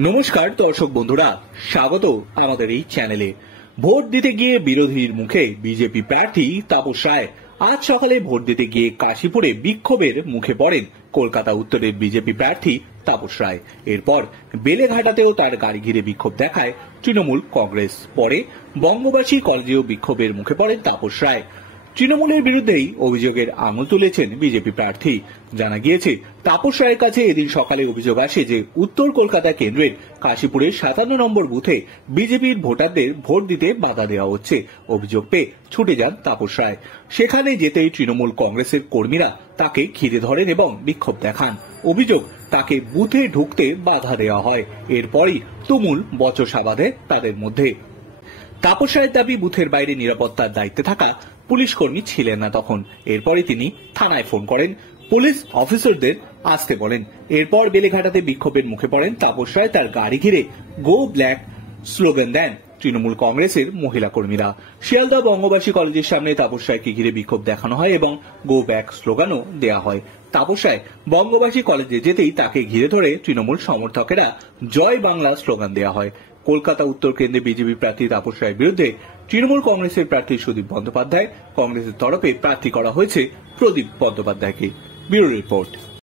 নমস্কার দর্শক বন্ধুরা, স্বাগত আমাদের এই চ্যানেলে। ভোট দিতে গিয়ে বিরোধীর মুখে বিজেপি প্রার্থী তাপস রায় আজ সকালে ভোট দিতে গিয়ে কাশীপুরে বিক্ষোভের মুখে পড়েন কলকাতা উত্তরের বিজেপি প্রার্থী তাপস রায়। এরপর বেলেঘাটাতেও তার গাড়ি ঘিরে বিক্ষোভ দেখায় তৃণমূল কংগ্রেস। পরে বঙ্গবাসী কলেজেও বিক্ষোভের মুখে পড়েন তাপস রায়। তৃণমূলের বিরুদ্ধেই অভিযোগের আঙুল তুলেছেন বিজেপি প্রার্থী। জানা গিয়েছে, তাপস রায়ের কাছে এদিন সকালে অভিযোগ আসে যে উত্তর কলকাতা কেন্দ্রের কাশীপুরের 57 নম্বর বুথে বিজেপির ভোটারদের ভোট দিতে বাধা দেওয়া হচ্ছে। অভিযোগ পেয়ে ছুটে যান তাপস রায়। সেখানে যেতেই তৃণমূল কংগ্রেসের কর্মীরা তাকে ঘিরে ধরেন এবং বিক্ষোভ দেখান। অভিযোগ, তাকে বুথে ঢুকতে বাধা দেওয়া হয়। এরপরই তুমুল বচসা বাধে তাদের মধ্যে। তাপস রায়ের দাবি, বুথের বাইরে নিরাপত্তার দায়িত্বে থাকা পুলিশ কর্মী ছিলেন না তখন। এরপরে তিনি থানায় ফোন করেন, পুলিশ অফিসারদের আসতে বলেন। এরপর বেলেঘাটাতে বিক্ষোভের মুখে পড়েন তাপস রায়। তার গাড়ি ঘিরে গো ব্ল্যাক স্লোগান দেন তৃণমূল কংগ্রেসের মহিলা কর্মীরা। শিয়ালদহ বঙ্গবাসী কলেজের সামনে তাপস রায়কে ঘিরে বিক্ষোভ দেখানো হয় এবং গো ব্যাক স্লোগানও দেওয়া হয়। তাপস রায় বঙ্গবাসী কলেজে যেতেই তাকে ঘিরে ধরে তৃণমূল সমর্থকেরা জয় বাংলা স্লোগান দেওয়া হয়। কলকাতা উত্তর কেন্দ্রে বিজেপি প্রার্থী তাপস রায়ের বিরুদ্ধে তৃণমূল কংগ্রেসের প্রার্থী সুদীপ বন্দ্যোপাধ্যায়, কংগ্রেসের তরফে প্রার্থী করা হয়েছে প্রদীপ বন্দ্যোপাধ্যায়কে। Bureau report.